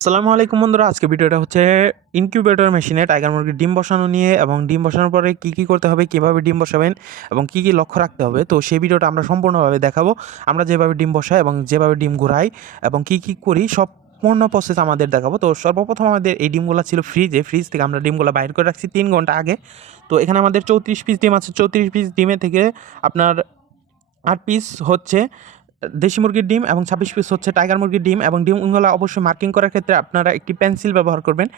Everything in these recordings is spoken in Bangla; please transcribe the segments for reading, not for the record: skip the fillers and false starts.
আসসালামু আলাইকুম বন্ধুরা, আজকে ভিডিওটা হচ্ছে ইনকিউবেটর মেশিনে টাইগার মুরগির ডিম বসানো নিয়ে, এবং ডিম বসানোর পরে কী করতে হবে, কীভাবে ডিম বসাবেন এবং কী লক্ষ্য রাখতে হবে। তো সেই ভিডিওটা আমরা সম্পূর্ণভাবে দেখাবো। আমরা যেভাবে ডিম বসাই এবং যেভাবে ডিম ঘোরাই এবং কী করি সম্পূর্ণ প্রসেস আমাদের দেখাবো। তো সর্বপ্রথম আমাদের এই ডিমগুলো ছিল ফ্রিজ থেকে আমরা ডিমগুলো বাইর করে রাখছি 3 ঘন্টা আগে। তো এখানে আমাদের 34 পিস ডিম আছে। 34 পিস ডিমে থেকে আপনার 8 পিস হচ্ছে দেশি মুরগির ডিম এবং 26 পিস হচ্ছে টাইগার মুরগির ডিম। এবং ডিমগুলো অবশ্যই মার্কিং করার ক্ষেত্রে আপনারা একটি পেন্সিল ব্যবহার করবেন,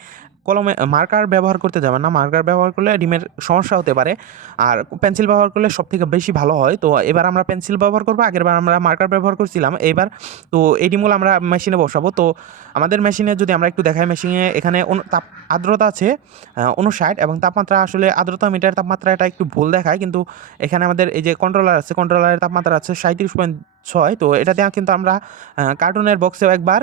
কলমে মার্কার ব্যবহার করতে যাবেন না। মার্কার ব্যবহার করলে ডিমের সমস্যা হতে পারে, আর পেন্সিল ব্যবহার করলে সবথেকে বেশি ভালো হয়। তো এবার আমরা পেন্সিল ব্যবহার করবো, আগেরবার আমরা মার্কার ব্যবহার করছিলাম। এবার তো এই ডিমগুলো আমরা মেশিনে বসাবো। তো আমাদের মেশিনে যদি আমরা একটু দেখাই, মেশিনে এখানে আর্দ্রতা আছে 59, এবং তাপমাত্রা আসলে আর্দ্রতা মিটার তাপমাত্রা এটা একটু ভুল দেখায়, কিন্তু এখানে আমাদের এই যে কন্ট্রোলার আছে, কন্ট্রোলারের তাপমাত্রা আছে 37.6। তো এটা দিয়ে কিন্তু আমরা কার্টুনের বক্সেও একবার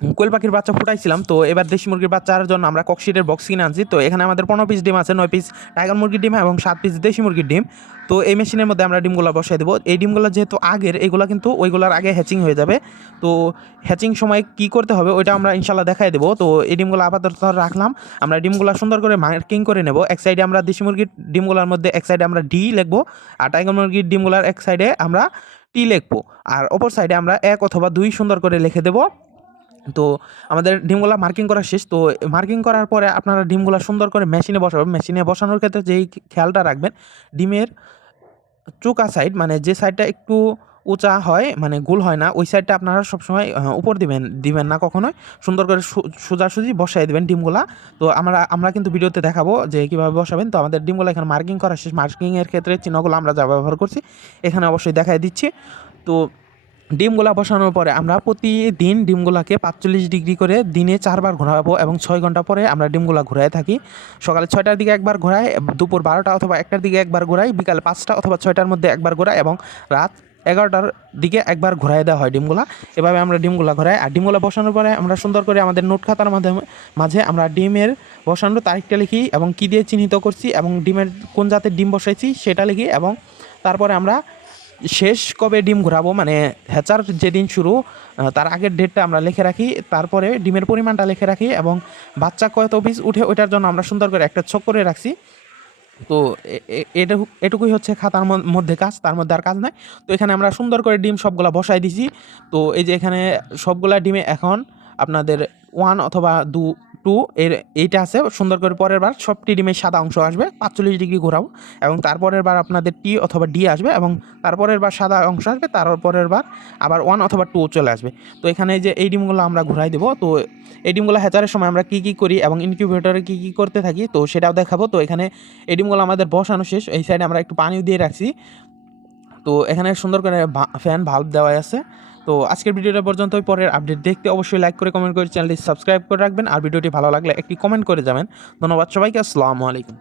কোয়েল পাখির বাচ্চা ফুটাইছিলাম। তো এবার দেশি মুরগির বাচ্চার জন্য আমরা ককশিটের বক্স কিনে আনছি। তো এখানে আমাদের 15 পিস ডিম আছে, 9 পিস টাইগার মুরগির ডিম এবং 7 পিস দেশি মুরগির ডিম। তো এই মেশিনের মধ্যে আমরা ডিমগুলো বসাই দেবো। এই ডিমগুলো যেহেতু আগের, এগুলো কিন্তু ওইগুলোর আগে হ্যাচিং হয়ে যাবে। তো হ্যাচিং সময় কি করতে হবে ওইটা আমরা ইনশাল্লাহ দেখাই দেবো। তো এই ডিমগুলো আপাতত রাখলাম। আমরা ডিমগুলো সুন্দর করে মার্কিং করে নেব। এক সাইডে আমরা দেশি মুরগির ডিমগুলোর মধ্যে এক সাইডে আমরা ডি লিখবো, আর টাইগার মুরগির ডিমগুলোর এক সাইডে আমরা টি লিখবো, আর অপর সাইডে আমরা 1 অথবা 2 সুন্দর করে লিখে দেবো। তো আমাদের ডিমগুলো মার্কিং করা শেষ। তো মার্কিং করার পরে আপনারা ডিমগুলো সুন্দর করে মেশিনে বসাবেন। মেশিনে বসানোর ক্ষেত্রে যেই খেয়ালটা রাখবেন, ডিমের চোকা সাইড, মানে যে সাইডটা একটু উঁচা হয়, মানে গোল হয় না, ওই সাইডটা আপনারা সবসময় উপর দিবেন না কখনোই। সুন্দর করে সোজাসুজি বসাই দেবেন ডিমগুলা। তো আমরা কিন্তু ভিডিওতে দেখাবো যে কীভাবে বসাবেন। তো আমাদের ডিমগুলো এখানে মার্কিং করা শেষ। মার্কিংয়ের ক্ষেত্রে চিহ্নগুলো আমরা যা ব্যবহার করছি এখানে অবশ্যই দেখাই দিচ্ছি। তো ডিমগুলা বসানোর পরে আমরা প্রতিদিন ডিমগুলাকে 45 ডিগ্রি করে দিনে 4 বার ঘোরাবো, এবং 6 ঘন্টা পরে আমরা ডিমগুলা ঘোরায় থাকি। সকালে 6টার দিকে একবার ঘোরাই, দুপুর 12টা অথবা 1টার দিকে একবার ঘোরাই, বিকাল 5টা অথবা 6টার মধ্যে একবার ঘোরাই, এবং রাত 11টার দিকে একবার ঘোরাই দেওয়া হয় ডিমগুলা। এভাবে আমরা ডিমগুলা ঘোরাই। আর ডিমগুলা বসানোর পরে আমরা সুন্দর করে আমাদের নোট খাতার মাঝে আমরা ডিমের বসানোর তারিখটা লিখি, এবং কী দিয়ে চিহ্নিত করছি এবং ডিমের কোন জাতের ডিম বসাইছি সেটা লিখি। এবং তারপরে আমরা শেষ কবে ডিম ঘোরাবো, মানে হ্যাচার যেদিন শুরু তার আগের ডেটটা আমরা লিখে রাখি। তারপরে ডিমের পরিমাণটা লিখে রাখি, এবং বাচ্চা কত পিস উঠে ওইটার জন্য আমরা সুন্দর করে একটা ছক করে রাখছি। তো এটুকুই হচ্ছে খাতার মধ্যে কাজ, তার মধ্যে আর কাজ নাই। তো এখানে আমরা সুন্দর করে ডিম সবগুলা বসাই দিছি। তো এই যে এখানে সবগুলা ডিমে এখন আপনাদের 1 অথবা 2 এইটা আছে। সুন্দর করে পরের বার সবটি ডিমের সাদা অংশ আসবে, 45 ডিগ্রি ঘোরাবো, এবং তারপরের বার আপনাদের টি অথবা ডি আসবে, এবং তারপরের বার সাদা অংশ আসবে, তারপরের বার আবার 1 অথবা 2 চলে আসবে। তো এখানে যে এই ডিমগুলো আমরা ঘুরাই দেবো। তো এই ডিমগুলো হ্যাচারের সময় আমরা কী করি এবং ইনকিউবেটরে কী করতে থাকি তো সেটাও দেখাবো। তো এখানে এই ডিমগুলো আমাদের বসানো শেষ। এই সাইডে আমরা একটু পানিও দিয়ে রাখছি। তো এখানে সুন্দর করে ফ্যান ভাল্ব দেওয়া আছে। তো আজকের ভিডিওটা পর্যন্তই। পরের আপডেট দেখতে অবশ্যই লাইক করে কমেন্ট করে চ্যানেলটি সাবস্ক্রাইব করে রাখবেন, আর ভিডিওটি ভালো লাগলে একটি কমেন্ট করে যাবেন। ধন্যবাদ সবাইকে। আসসালামু আলাইকুম।